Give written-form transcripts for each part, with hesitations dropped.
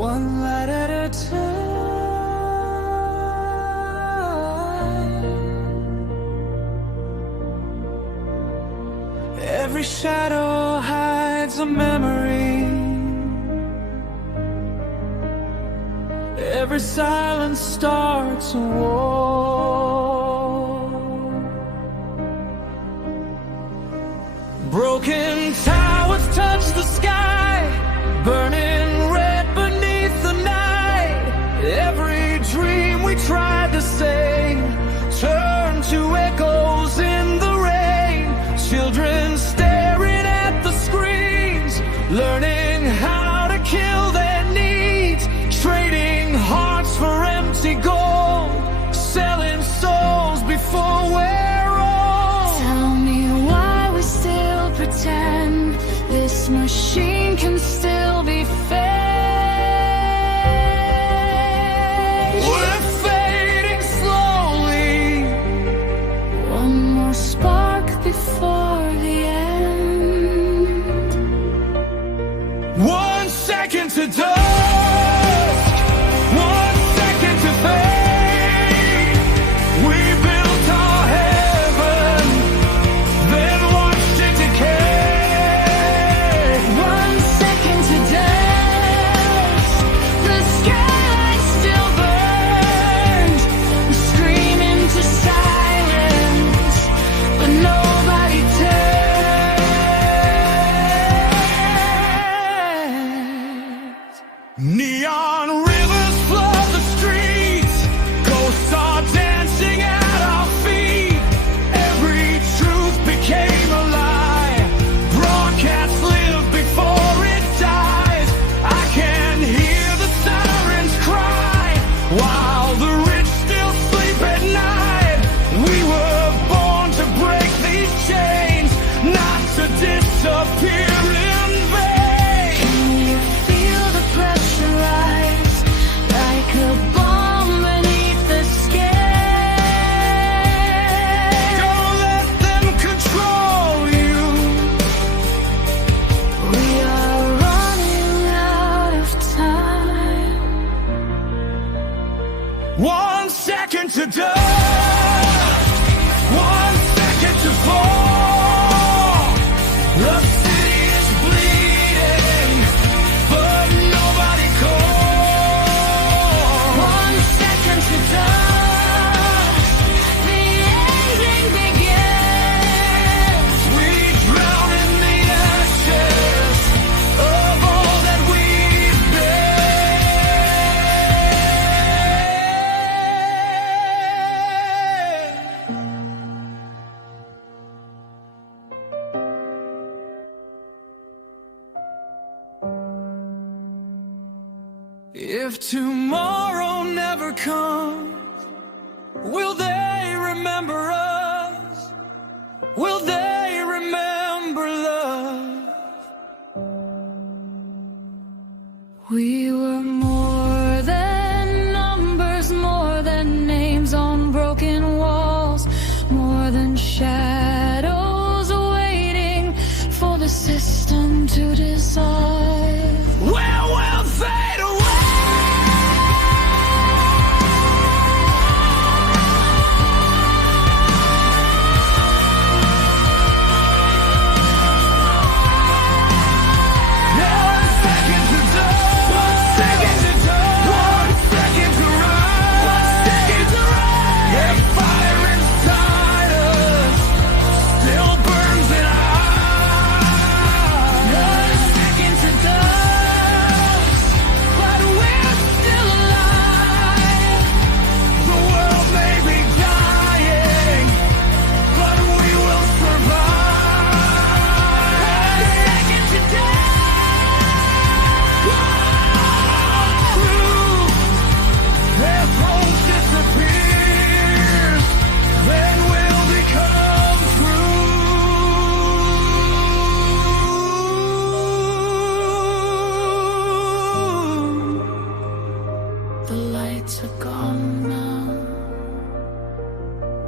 one light at a time. Every shadow hides a memory. Every silence starts a war. Broken towers touch the sky, burning red beneath the night. Every dream we tried to say turned to echoes in the rain. Children staring at the screens, learning how to kill their needs, trading hearts for empty gold, selling souls before we're old. Tell me why we still pretend this machine can still be fake. We're fading slowly. One more spark before the end. 1 second to dusk, 1 second to fade. We built our heaven, then watched it decay. 1 second to dust, the sky still burns. We scream into silence, but nobody turns. Neon rivers flood the streets, ghosts are dancing at our feet. Every truth became a lie, broadcasts live before it dies. I can hear the sirens cry, while the rich still sleep at night. We were born to break these chains, not to disappear in vain. Can you feel the pressure rise like a bomb beneath the skin? Don't let them control you. We are running out of time. 1 second to dusk, 1 second to fall. The city is bleeding, but nobody calls. 1 second to dust, the ending begins. We drown in the ashes of all that we've been. If tomorrow never comes, will they remember us? Will they remember love? We were more than numbers, more than names on broken walls, more than shadows waiting for the system to dissolve. Where will fade away?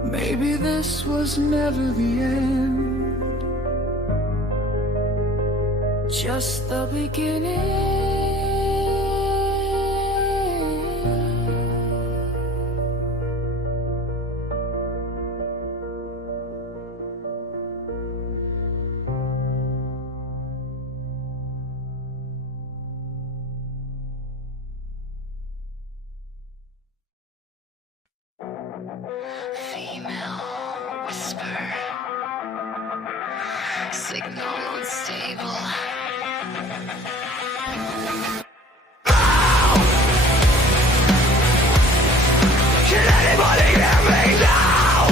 Maybe this was never the end, just the beginning. Female whisper. Signal unstable. Can anybody hear me now?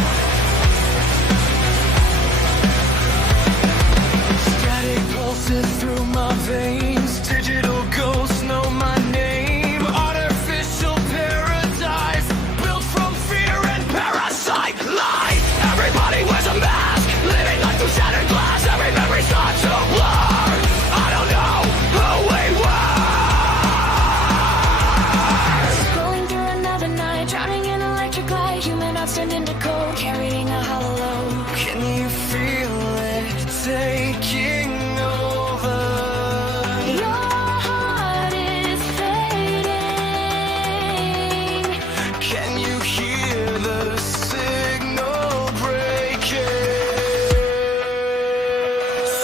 Static pulses through my veins. Digital ghosts know my name. Artificial paradise built from fear and parasite lies. Everybody wears a mask, living life through shattered glass. Every memory starts to blur. I don't know who we were. Scrolling through another night, drowning in electric light. Human hearts turned into cold, carrying a hollow load. Can you feel it taking over? Your heart is fading. Can you hear the signal breaking?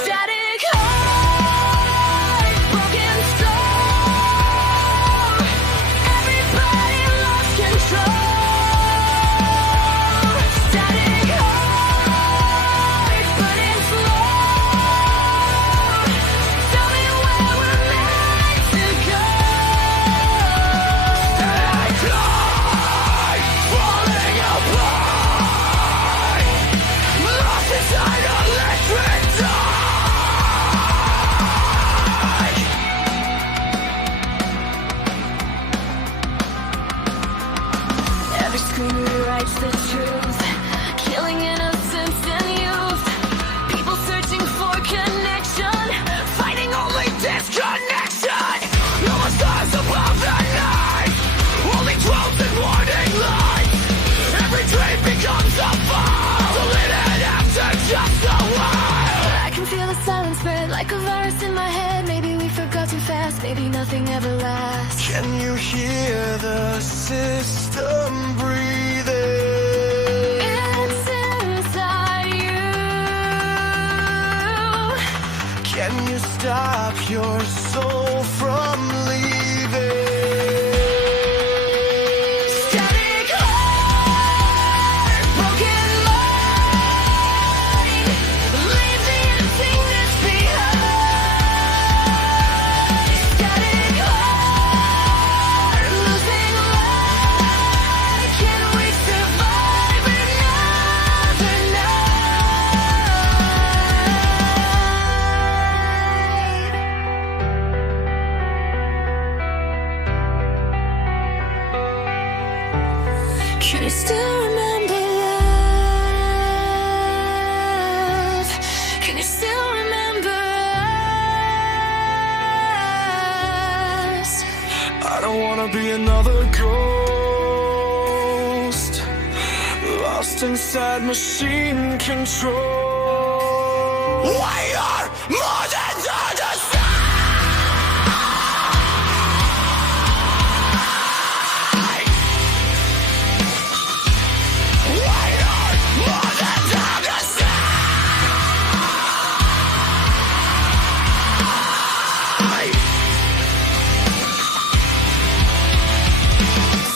Static heart, broken soul. Everybody lost control. Static heart, burning slow. Tell me where we're meant to go. Static heart, falling apart. Lost inside electric dark. Every scream rewrites the truth, killing innocence and youth. People searching for connection, Fighting only disconnection. No more stars above the night. Only drones and warning lights. Every dream becomes a fall. To live it after just a while. I can feel the silence spread like a virus in my head. Maybe we forgot too fast, maybe nothing ever lasts. Can you hear the system breathing? It's inside you. Can you stop your soul from leaving? Static heart, broken line. Leave the emptiness behind. Static heart, losing light. Can we survive another night? Can you still remember love? Can you still remember us? I don't wanna be another ghost, lost inside machine control. We are more than just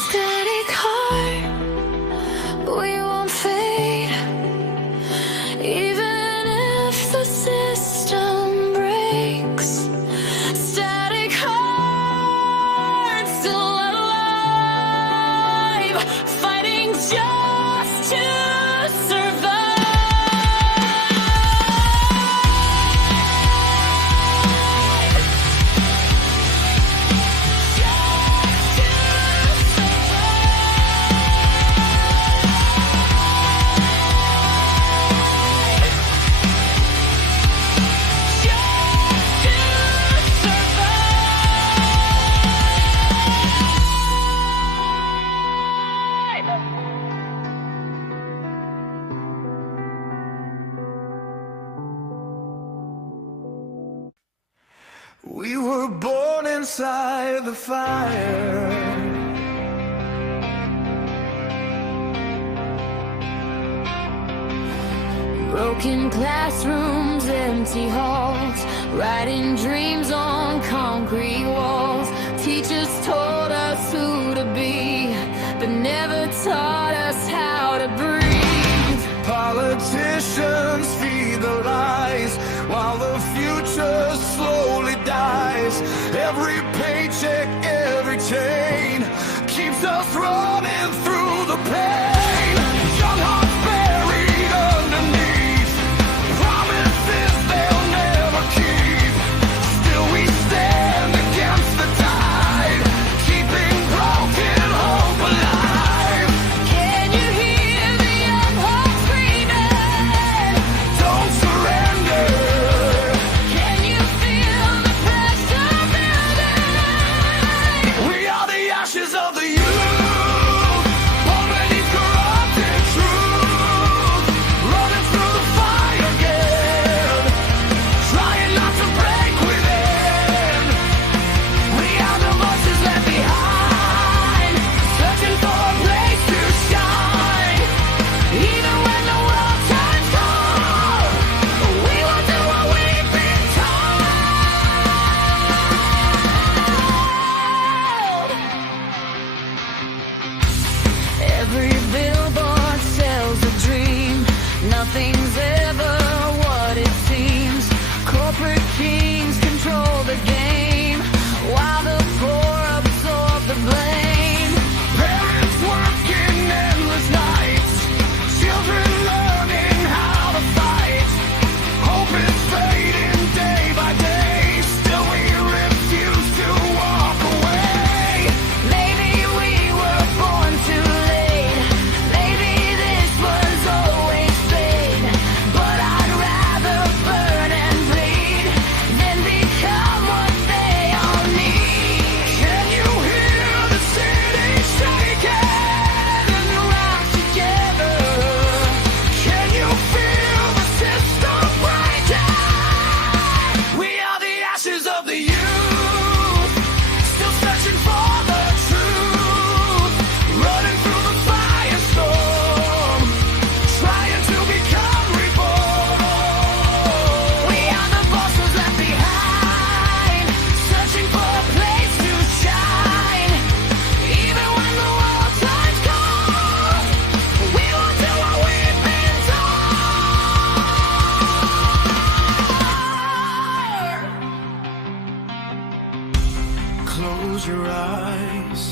Static heart, we won't fade. Even if the system breaks. Static heart, still alive, fighting just to We were born inside the fire. broken classrooms, empty halls, writing dreams on concrete walls. Teachers told us who to be, but never taught us how actions feed the lies, while the future slowly dies. Every paycheck, every chain keeps us running through the pain. Young hearts buried underneath promises they'll never keep. Still we stand against the tide, keeping broken hope alive. Can you hear the young heart screaming? Don't surrender. Can you feel the pressure building? We are the ashes of the youth, born beneath corrupted truth, running through the fire again, trying not to break within. We are the voices left behind, searching for a place to shine. Even when the world turns cold, we will do what we've been told. Every billboard sells a dream. Nothing's ever what it seems. Corporate kings control the game, while the poor absorb the blame. Parents working endless nights, children learning how to fight. Hope is fading day by day, still we refuse to walk away. Maybe we were born too late, maybe this was always fate, but I'd rather burn and bleed than become what they all need. Can you hear the city shaking and rise together? Can you feel the system breaking? We are the ashes of the youth, still searching for the truth, running through the firestorm, trying to become reborn. We are the voices left behind, searching for a place to shine. Even when the world turns cold, we will do what we've been told. Close your eyes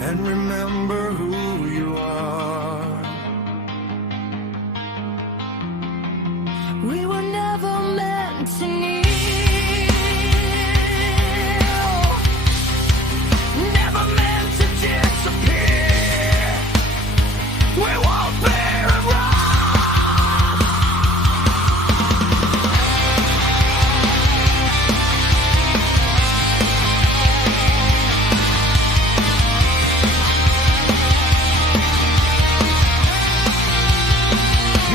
and remember who you are. We were never meant to kneel, never meant to disappear. We won't bear it wrong.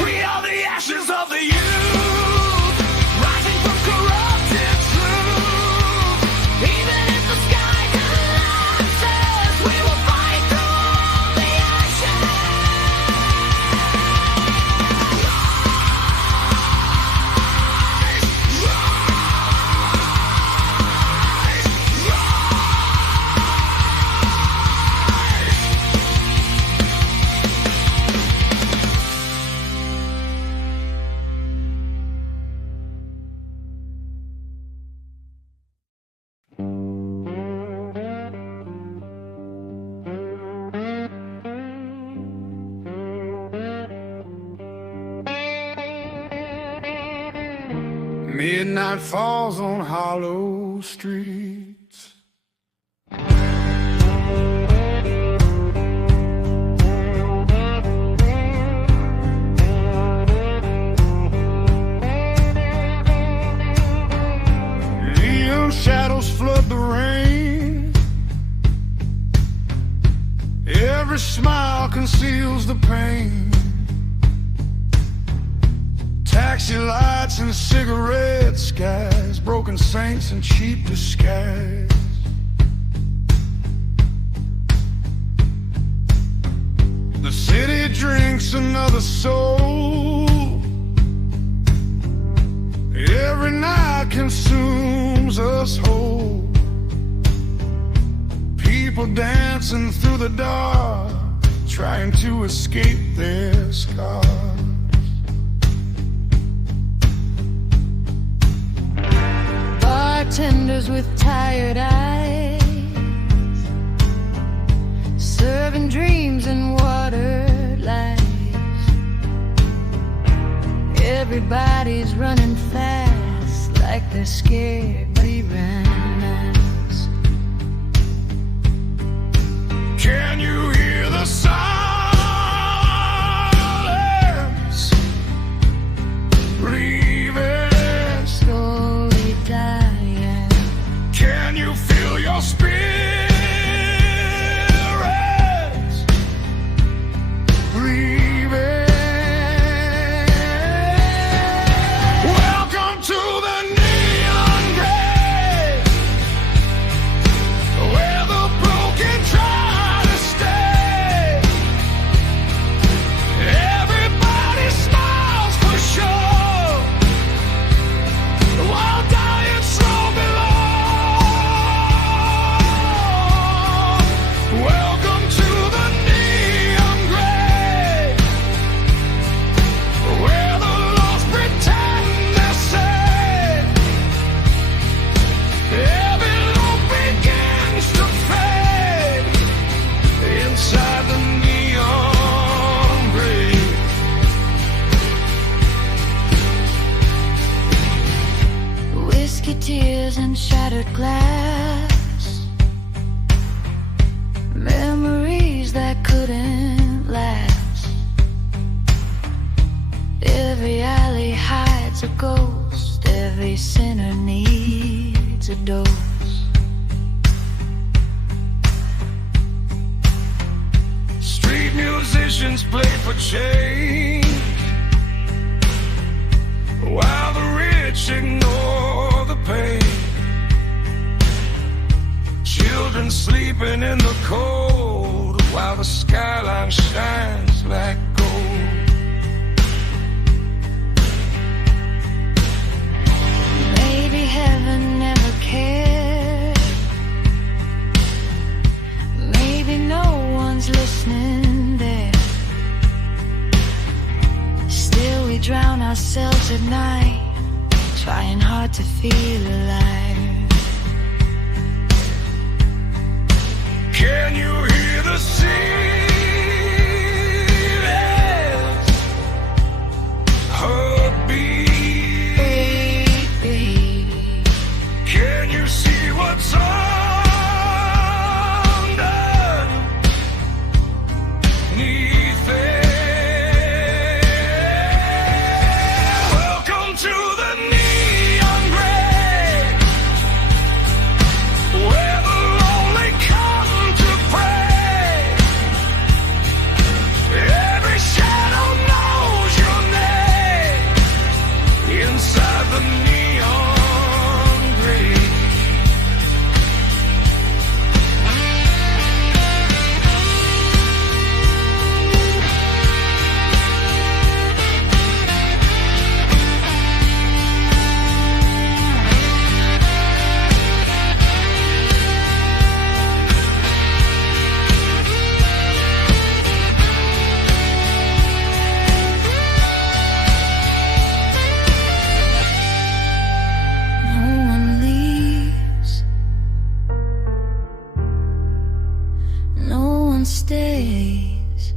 We are the ashes of the youth, rising from corrupted truth. Even if the sky collapses, we will fight through all the ashes. Midnight falls on hollow streets. Neon shadows flood the rain. Every smile conceals the pain. Taxi lights and cigarette skies, broken saints and cheap disguise. The city drinks another soul. Every night consumes us whole. People dancing through the dark, trying to escape their scars. Bartenders with tired eyes, serving dreams and watered lives. Everybody's running fast, like they're scared reruns. Can you hear the silence? Breathing, Slowly dying. can you feel your spirit? Breathing. Welcome to the neon grave, where the broken try to stay. Everybody smiles for sure, while dying slow below. Welcome to the neon grave, where the lost pretend they're safe. Every hope begins to fade inside the neon grave. Whiskey tears and shattered glass, memories that couldn't last. Every alley hides a ghost, every sinner needs a dose. Street musicians play for change, while the rich ignore the pain. Children sleeping in the cold, while the skyline shines like gold. Maybe heaven never cared. Maybe no one's listening there. Still we drown ourselves at night, trying hard to feel alive. Can you hear the seas? Heartbeat. Baby, Can you see what's underneath it? Welcome to the neon grave, where the lonely come to pray. Every shadow knows your name inside the neon grave. no one leaves, no one stays.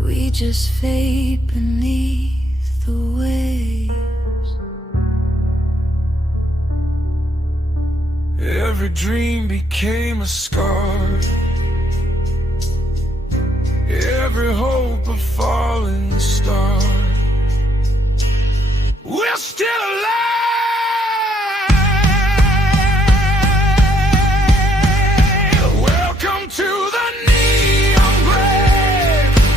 We just fade beneath the waves. Every dream became a scar, every hope a falling star. We're still alive. Welcome to the neon grave,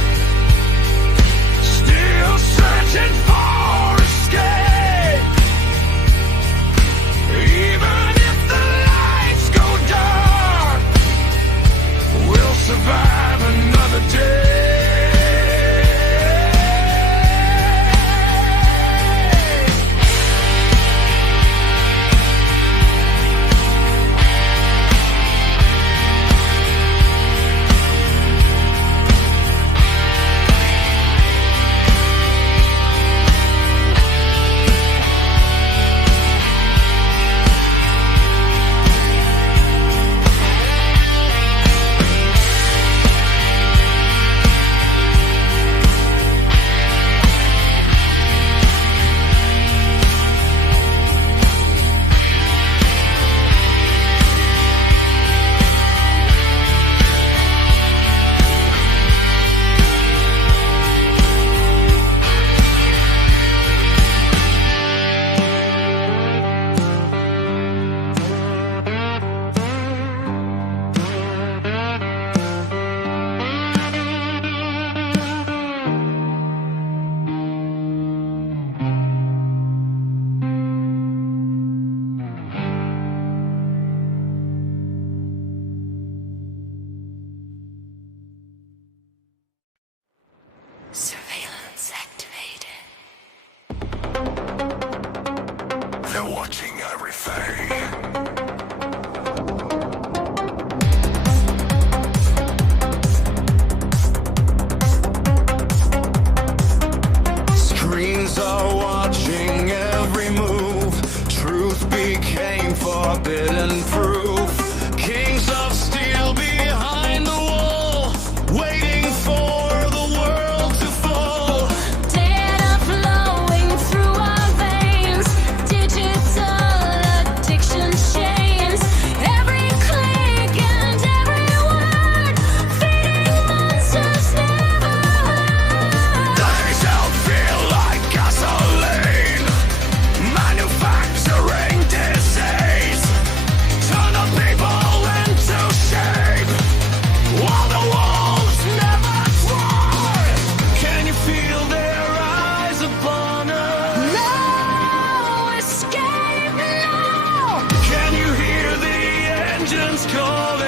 still searching for escape. Even if the lights go dark, we'll survive another day. changing everything. Screens are watching every move. Truth became forbidden proof. Kings of steel behind the wall, waiting for the world to fall. Data flowing through our veins, digital addiction chains. Every click and every word, feeding monsters never heard. These don't feel like gasoline, manufacturing disease. Turn the people into shape, while the wolves never try. Can you feel their eyes upon us? No escape now. Can you hear the engines calling?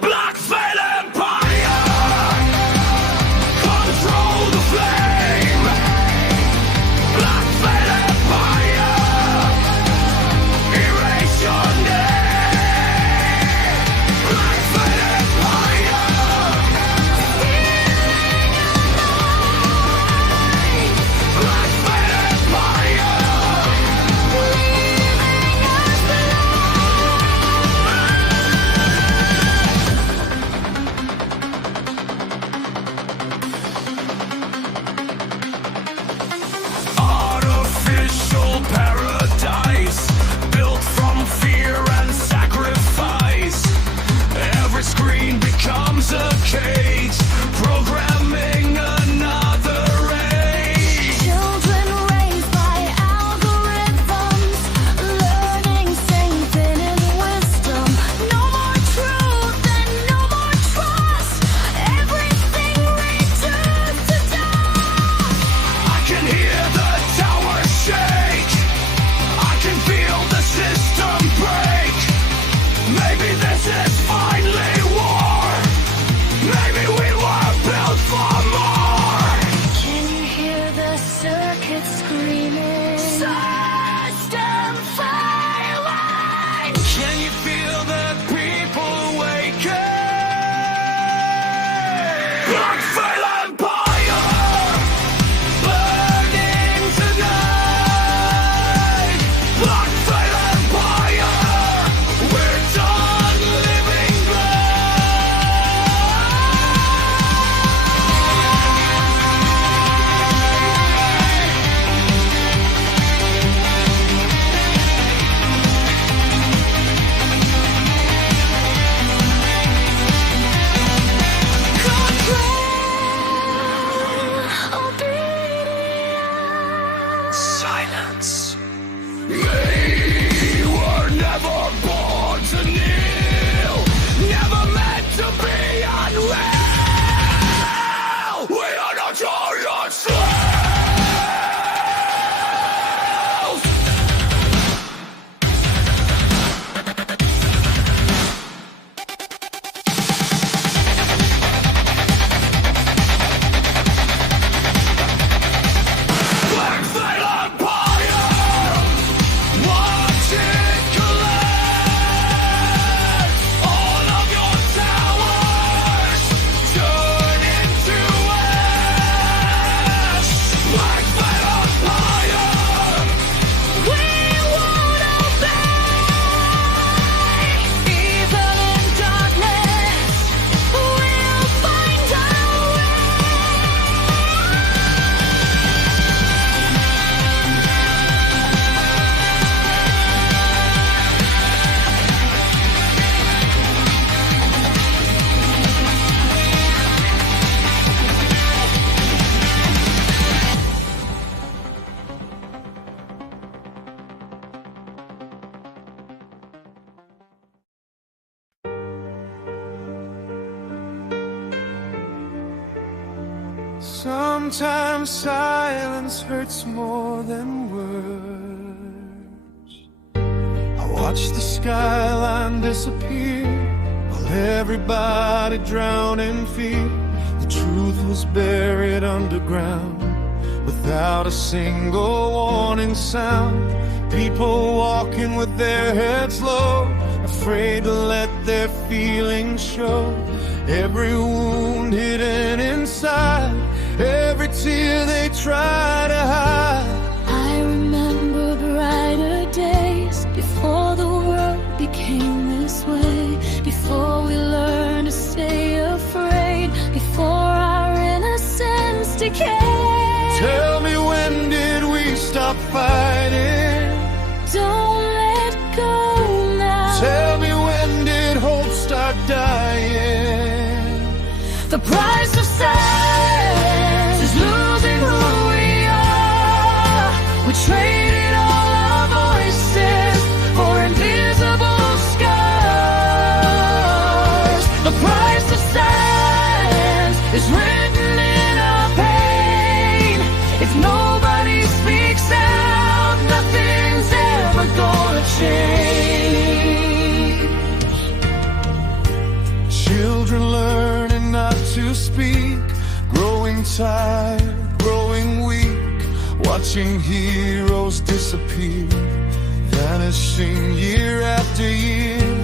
Black Veil Empire, control the flame. Black Veil Empire, erase your name. Black Veil Empire, Black Veil Empire. Artificial paradise, built from fear and sacrifice. Every screen becomes a cage, programming another age. Children raised by algorithms, learning safe and in wisdom. No more truth and no more trust. Everything reduced to dust. I can hear the tower shake. I can feel the system break. Maybe this is finally war. Maybe we were built for more. Can you hear the circuit screaming? System failing! Can you feel the people waking? Black Veil Empire, burning tonight. Black Veil Empire, we're done living silence. We were never born to kneel, never meant to be unreal. We are not your slaves. Black Veil Empire, watch it collapse. All of your towers turn into ash. Black Veil Empire, We won't obey. Even in darkness, we'll find our way. sometimes silence hurts more than words. I watch the skyline disappear while everybody drowned in fear. The truth was buried underground, without a single warning sound. People walking with their heads low, afraid to let their feelings show. Every wound hidden inside, every tear they try to hide. I remember brighter days before the world became this way, before we learned to stay afraid, before our innocence decayed. Tell me, when did we stop fighting? Don't let go now. Tell me, when did hope start dying? The price of silence is losing who we are. We traded all our voices for invisible scars. The price of silence is written in our pain. If nobody speaks out, nothing's ever gonna change. Children learning not to speak, growing tired, growing weak, watching heroes disappear, vanishing year after year.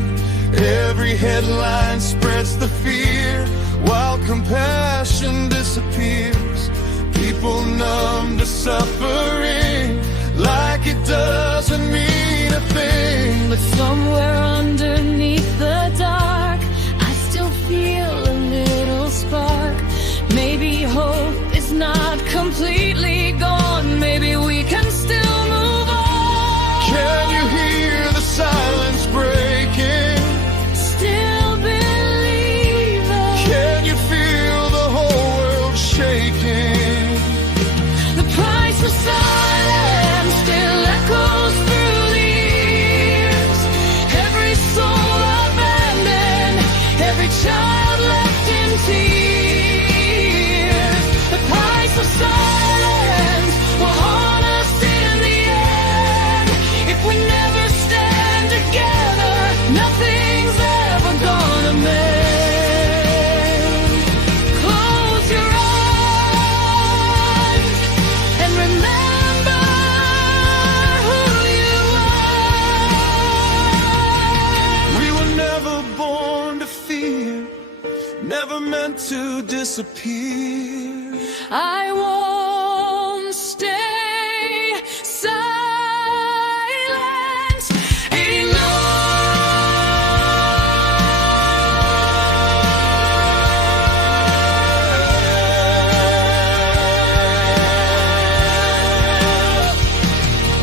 Every headline spreads the fear, while compassion disappears. People numb to suffering, like it doesn't mean a thing. But somewhere underneath the dark, I still feel a little spark. Maybe hope is not completely gone. Maybe we can still move on. Can you hear the silence breaking? Still believing. Can you feel the whole world shaking? The price of silence still echoes through the years. Every soul abandoned, every child left in tears. The price of silence will haunt us in the end. If we never stand together, nothing's ever gonna mend. Close your eyes and remember who you are. We were never born to fear, never meant to disappear. I won't stay silent enough.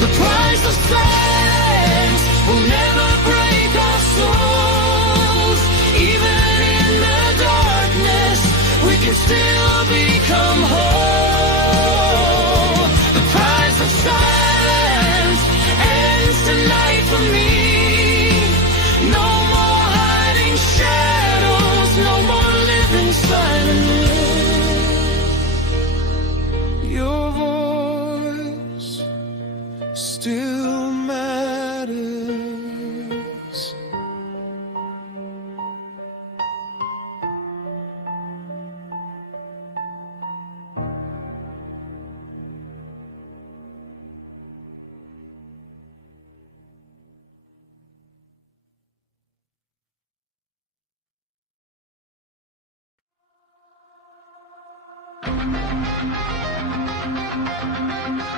The price of silence will never break our souls. Even in the darkness, we can still become whole. The price of silence ends tonight for me. No more hiding shadows, no more living silently. Your voice still matters.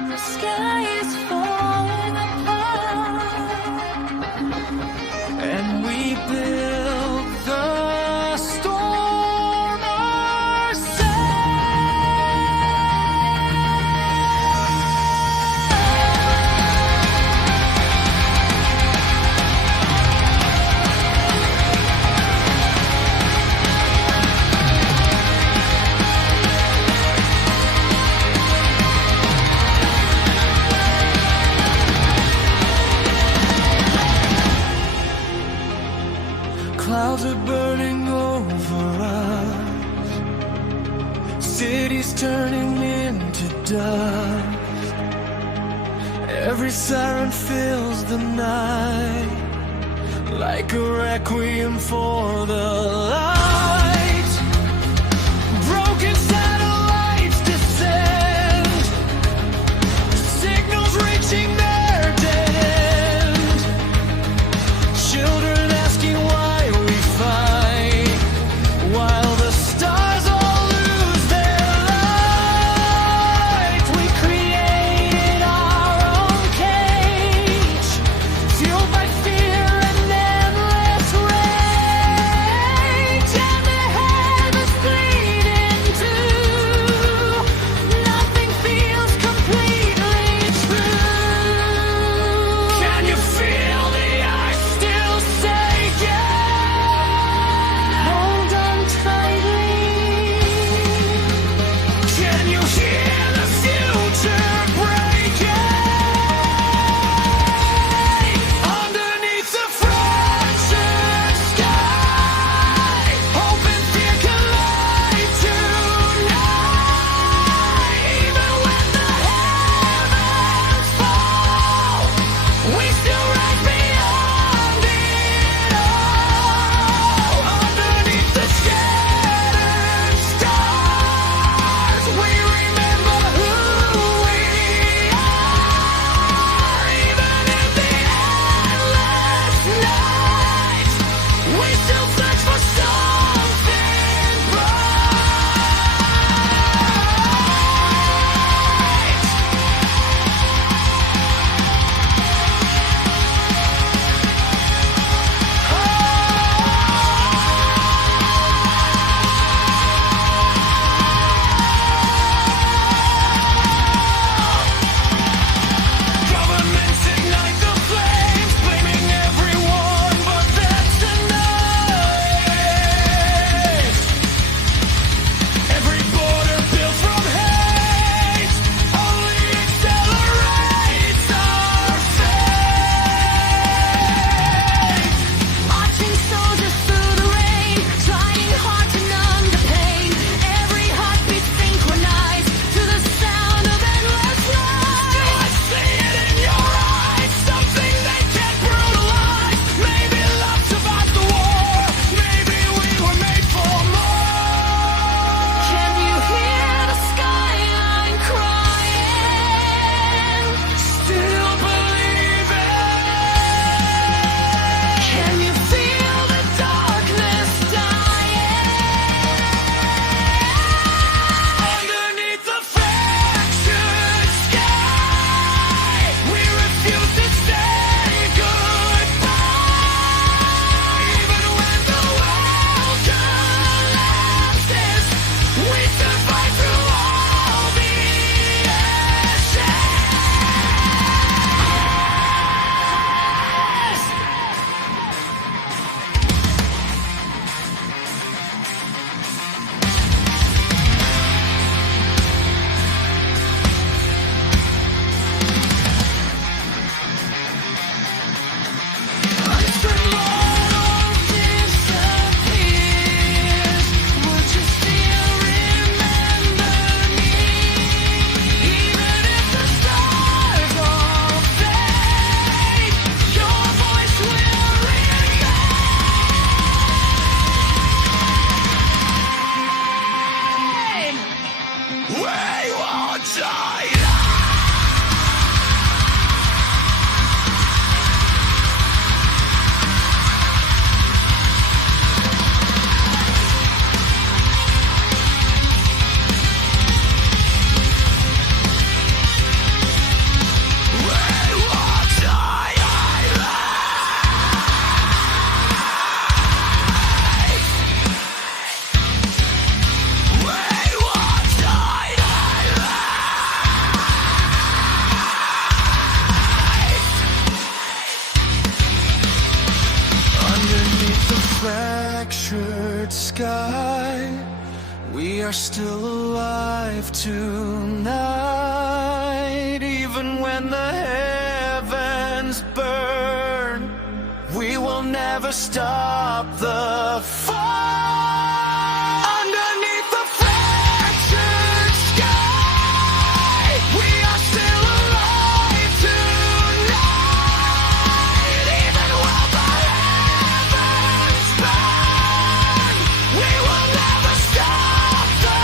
The sky is falling apart, And we built the storm Clouds are burning over us, cities turning into dust. Every siren fills the night like a requiem for the light. Broken satellites descend, are still alive tonight. Even when the heavens burn, we will never stop the fight. Underneath the fractured sky, we are still alive tonight. Even while the heavens burn, we will never stop the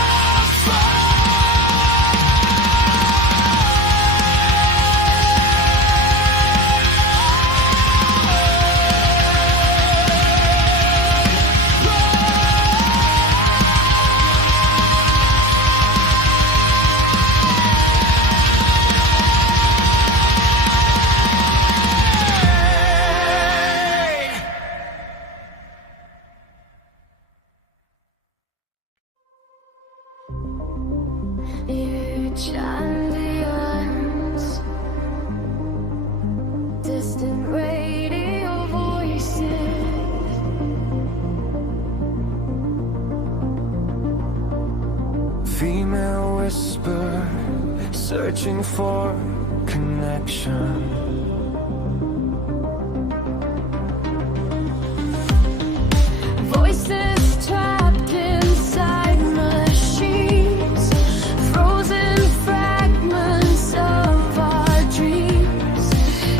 You champions, distant radio voices, female whisper, searching for connection. voices trapped inside machines, frozen fragments of our dreams.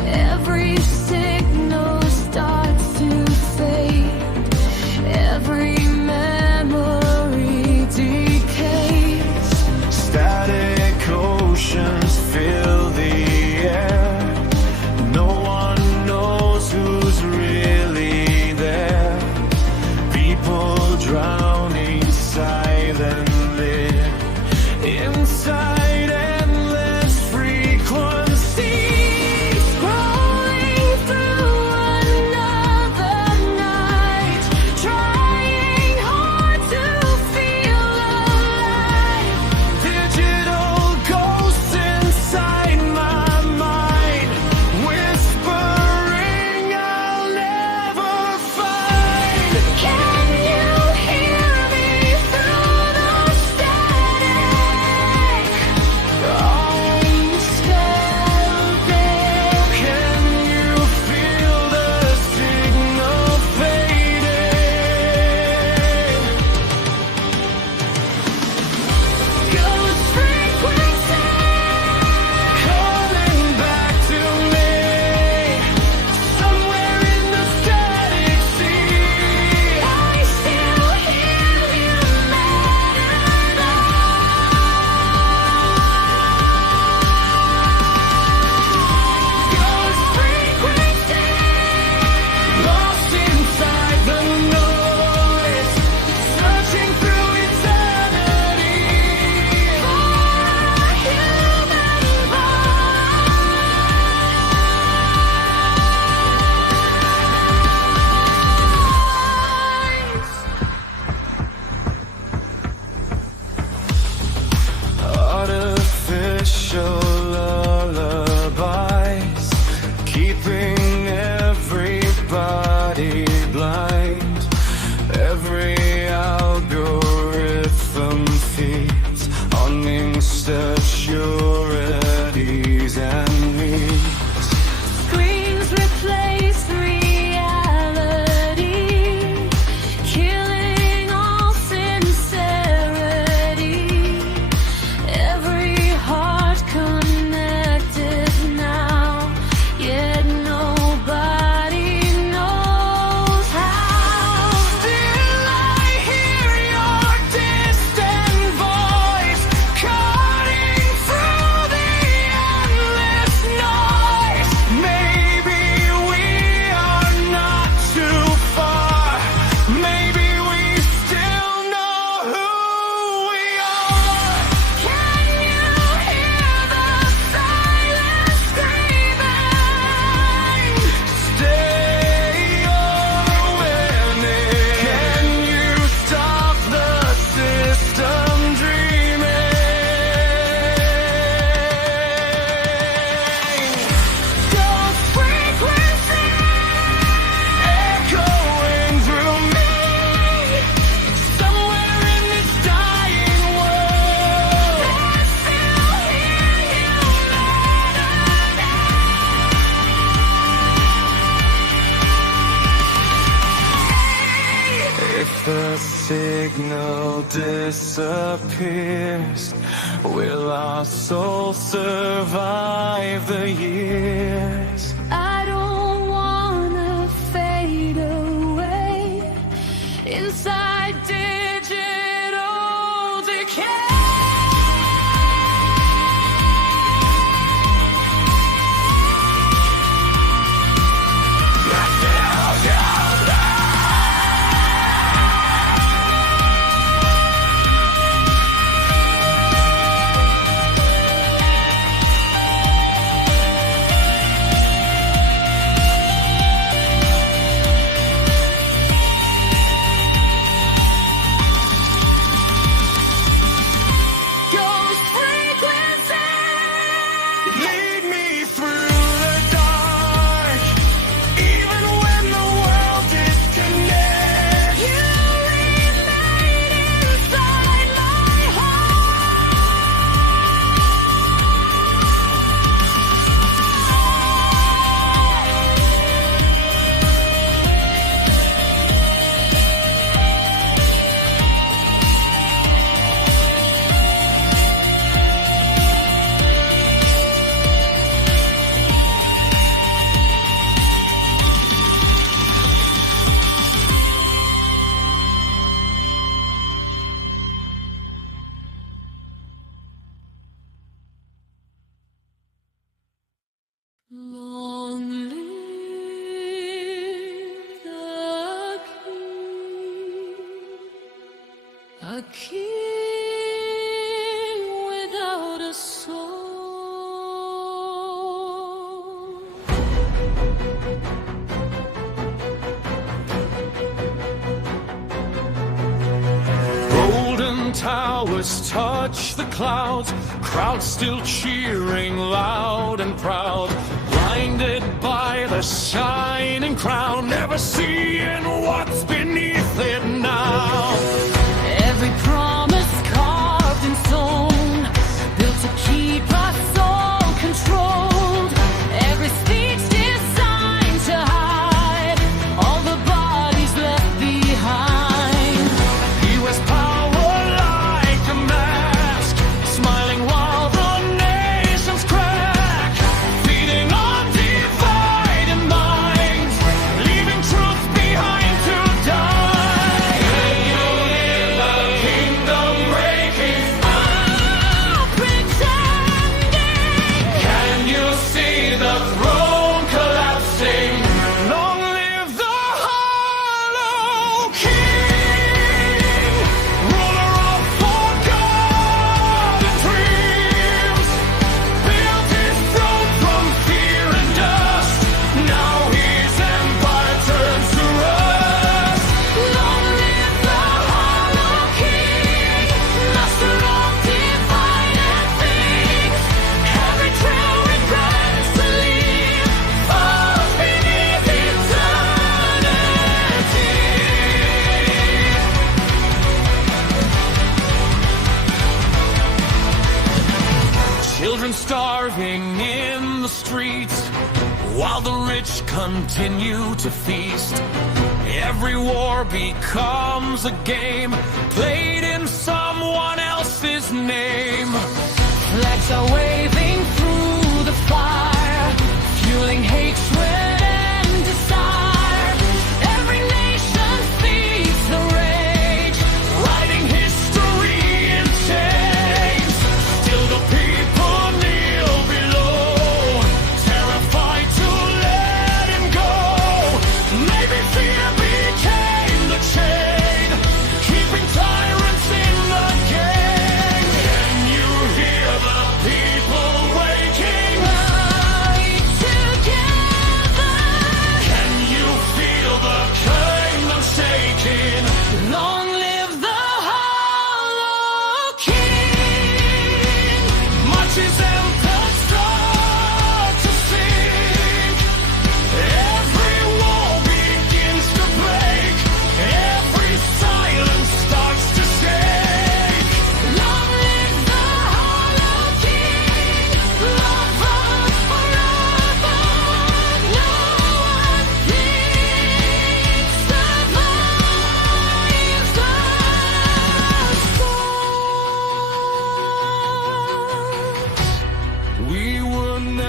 Every signal starts to fade, every memory decays. Static oceans fill the air. No one knows who's really there. People drive signal disappears, will our soul survive the years? I don't wanna fade away inside digital decay. Long live the king, a king without a soul. Golden towers touch the clouds, crowds still cheering loud and proud, blinded by the shining crown, never seeing what's beneath it now. Every promise carved in stone, built to keep us all controlled. Every speech designed to hide all the bodies left behind. He wears power like a mask, smiling while the nations crack, feeding on divided minds, leaving truth behind to die. Can you hear the kingdom breaking? Pretending. Can you see the throne collapsing? Long live the hollow king, ruler of forgotten dreams, built his throne from fear and dust. Now his empire turns to rust. Long live the hollow king, master of divided things. Every trail regrets to leave, falls beneath eternity. Children starving in the streets, while the rich continue to feast. Every war becomes a game, played in someone else's name. Flags are waving through the fire, fueling hatred and desire. Every nation feeds the rage, writing history in chains. Still the people kneel below, terrified to let him go. Maybe fear became the chain, keeping tyrants in the game. Can you hear the people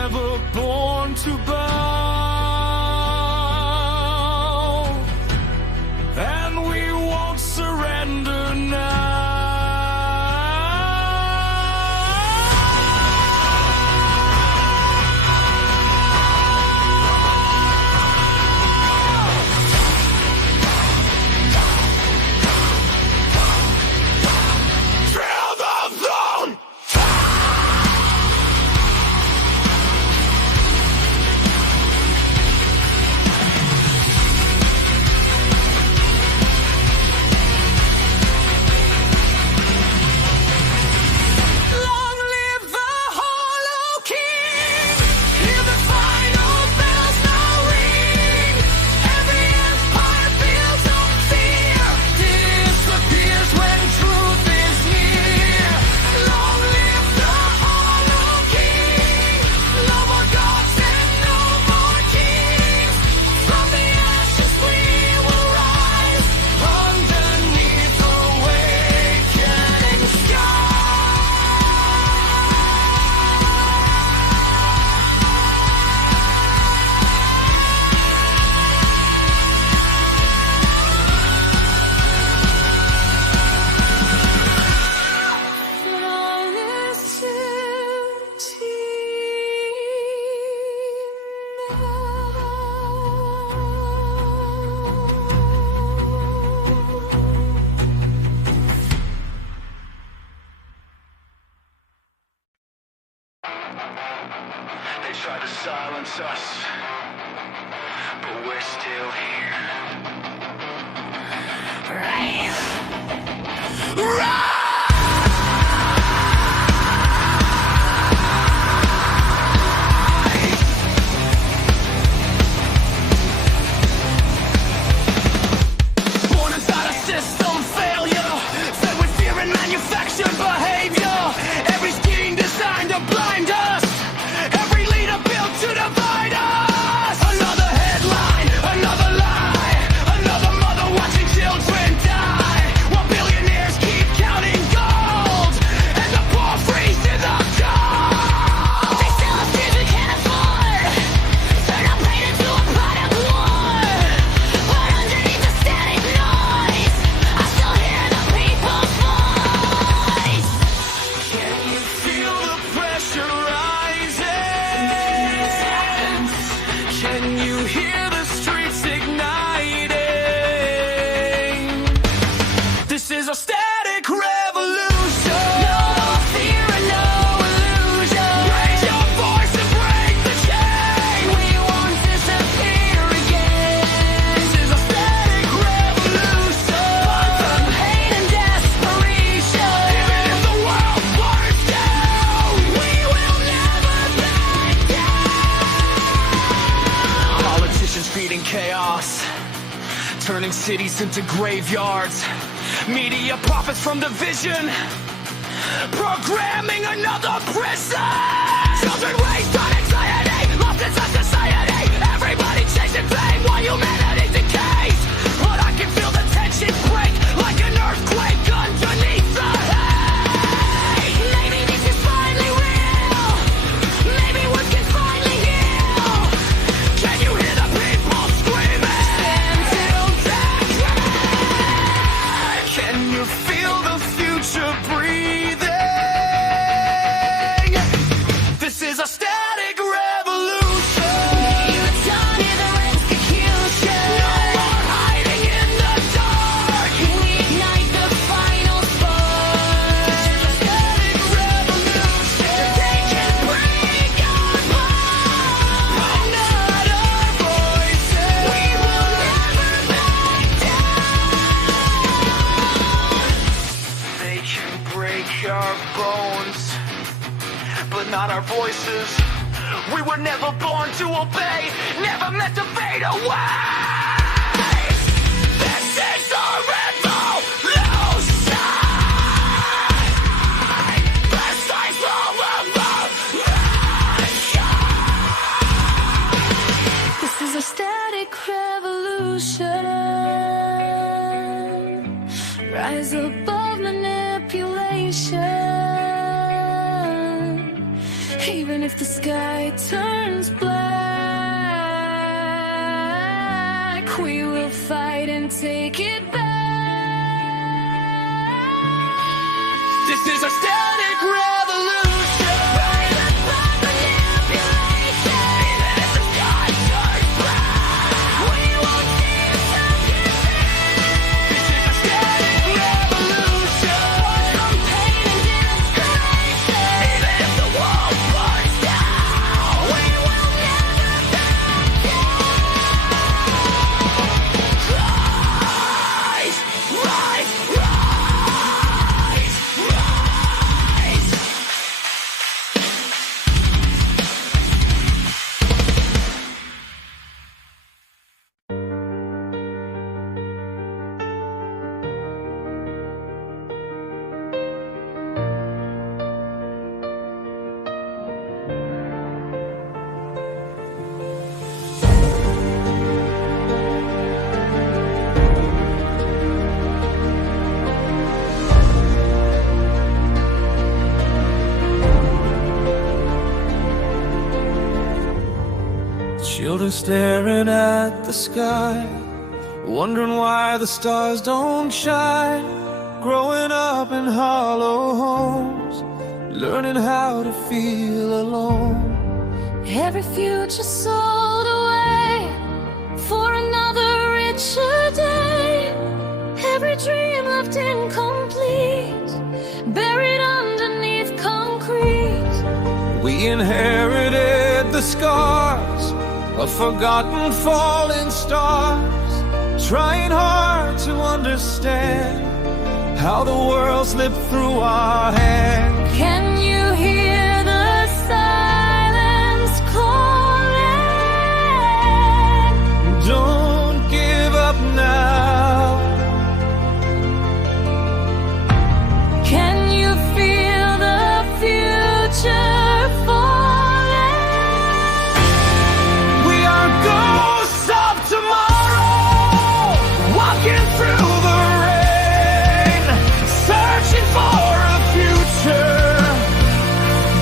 never born to bow, and we won't surrender now. They tried to silence us, but we're still here. Born inside a system failure, fed with fear and manufactured behavior. Every scheme designed to blind us, every leader built to divide us. Another headline, another lie, another mother watching children die, while billionaires keep counting gold, and the poor freeze in the cold. They sell us things we can't afford, turn our pain into a product war. But underneath the static noise, I still hear the people's voice. Can you feel the pressure rising? Can you hear the streets igniting? This is a static revolution. No more fear and no illusion. Raise your voice and break the chain. We won't disappear again. This is a static revolution. Born from hate and desperation. Even if the world burns down, We will never back down. politicians feeding chaos, turning cities into graveyards. Media profits from division, programming another prison. Children raised on anxiety, lost inside society. Everybody chasing fame while humanity decays. But I can feel the tension break like an earthquake underneath the haze. Maybe this is finally real. Maybe we can finally heal. Can you hear the people screaming? Until death. Can you feel the future breathing? This is a static revolution. You've done it, the execution. No more hiding in the dark. We ignite the final spark. This is a static revolution. They can break our bonds. But not our voices. We will never back down. They can break our bones, but not our voices. We were never born to obey, never meant to fade away. This is a revolution. This is a revolution. This is a static revolution. Rise above manipulation. Even if the sky turns black, we will fight and take it back. This is a static revolution. Violent by manipulation. Even if the sky turns black, We won't see utopian fate. this is a static revolution. From pain and disconnection. Even if the world burns down, We will never back down. rise, rise, rise, rise. Children staring at the sky, wondering why the stars don't shine. Growing up in hollow homes, learning how to feel alone. Every future sold away for another richer day. Every dream left incomplete, buried underneath concrete. We inherited the scars of forgotten falling stars, trying hard to understand how the world slipped through our hands. Can you hear the silence calling? Don't give up now. Can you feel the future falling? We are ghosts of tomorrow, walking through the rain, searching for a future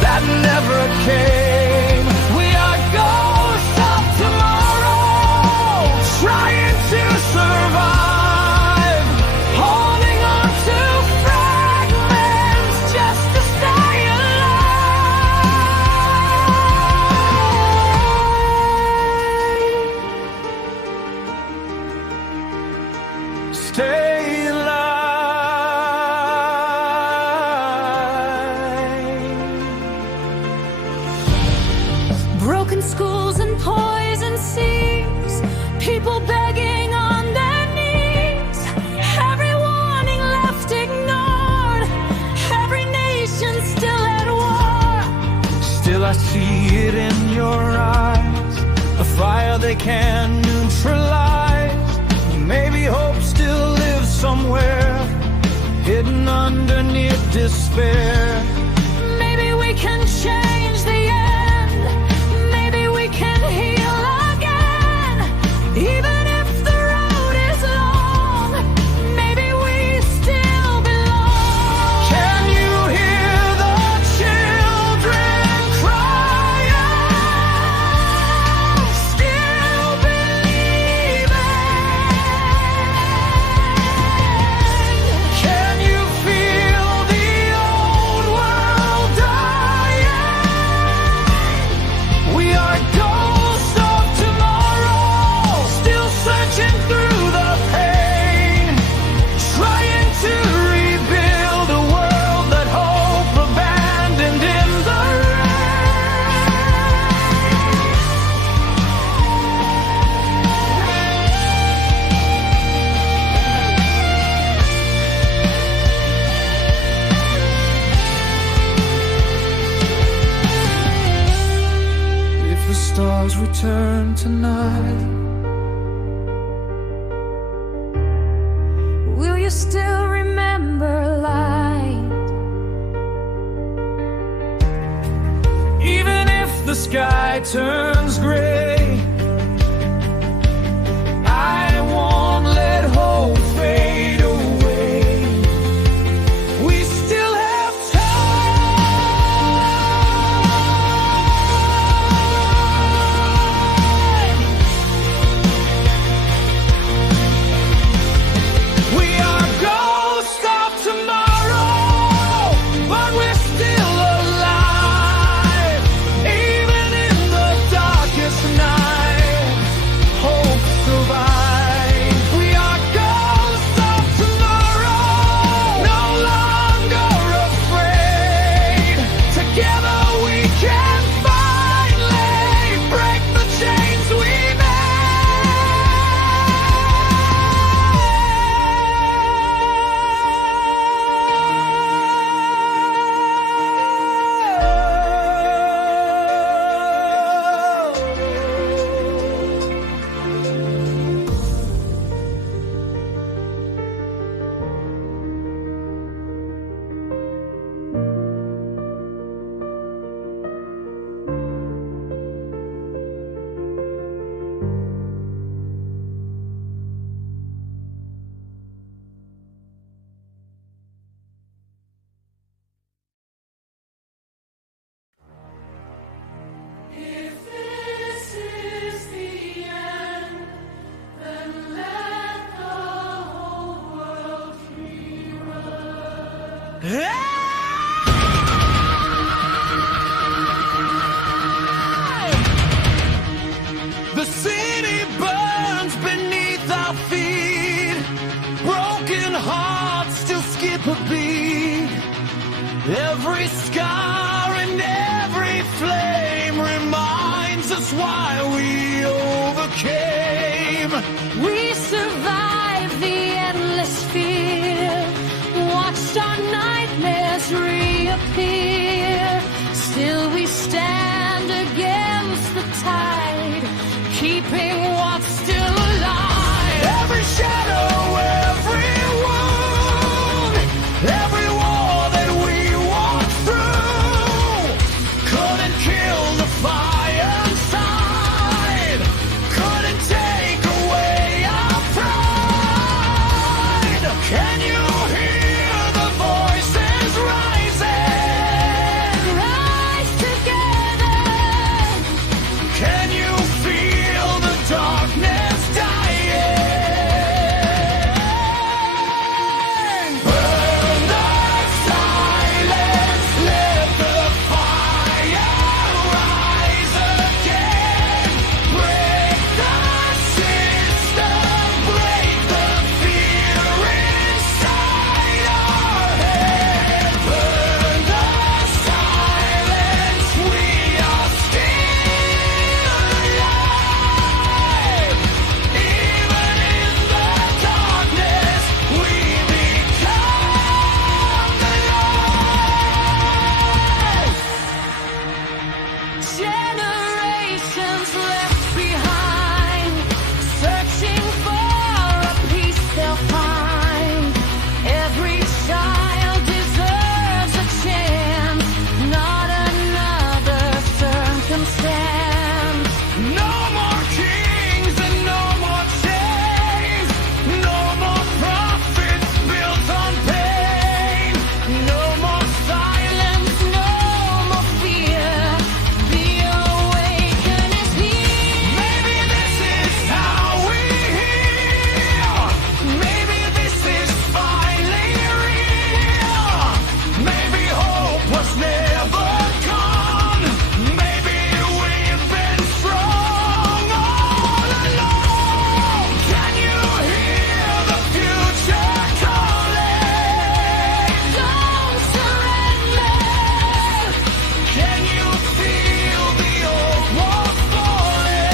that never came. We are ghosts of tomorrow, trying to survive, holding on to fragments just to stay alive. Stay alive. Broken schools and poison seas, people begging on their knees. Every warning left ignored, every nation still at war. Still I see it in your eyes, a fire they can neutralize. Maybe hope still lives somewhere, hidden underneath despair. Maybe we can change the end. Maybe we can heal again. Even if the road is long, maybe we still belong. Can you hear the children crying? Still believing. Can you feel the old world dying? We are ghosts of tomorrow, still searching through the pain, trying to rebuild a world that hope abandoned in the rain. If the stars return tonight, Will you still remember light? even if the sky turns gray, I won't let hope fade away. We still have time. Every scar and every flame reminds us why we overcame. We survived the endless fear, watched our nightmares reappear. Still we stand against the tide, keeping what's still alive. Every shadow, every wound, every war that we walked through couldn't kill the fire inside, couldn't take away our pride. Can you hear the voices rising? Rise together. Can you feel the darkness dying? Burn the silence, let the fire rise again. Break the system, break the fear inside our head. Burn the silence, we are still alive. Even in the darkness, we become the light. Generations left behind, searching for a peace they'll find. Every child deserves a chance, not another circumstance. No more kings and no more chains, no more profits built on pain, no more silence, no more fear. The awakening is here. Maybe this is how we heal. Maybe this is finally real. Maybe hope was never gone. Maybe we've been strong all along. Can you hear the future calling? Don't surrender. Can you feel the old walls falling?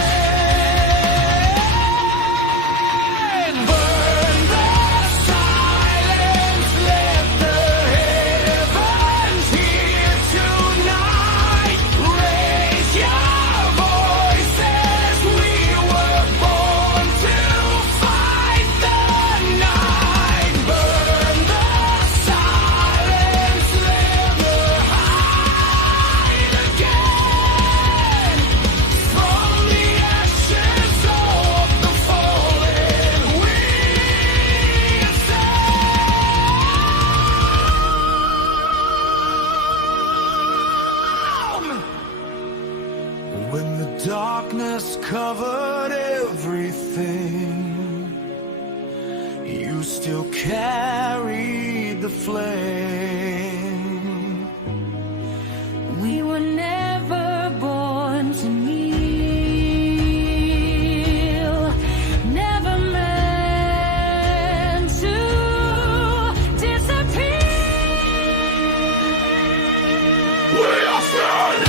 Burn the silence, let the heavens hear tonight. Raise your voices, we were born to fight the night. Burn the silence, let the hide again. From the ashes of the fallen, we ascend. When the darkness covered everything, you still carried the flame. We were never born to kneel, never meant to disappear. We are free!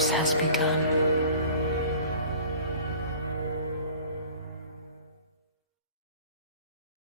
eclipse has begun.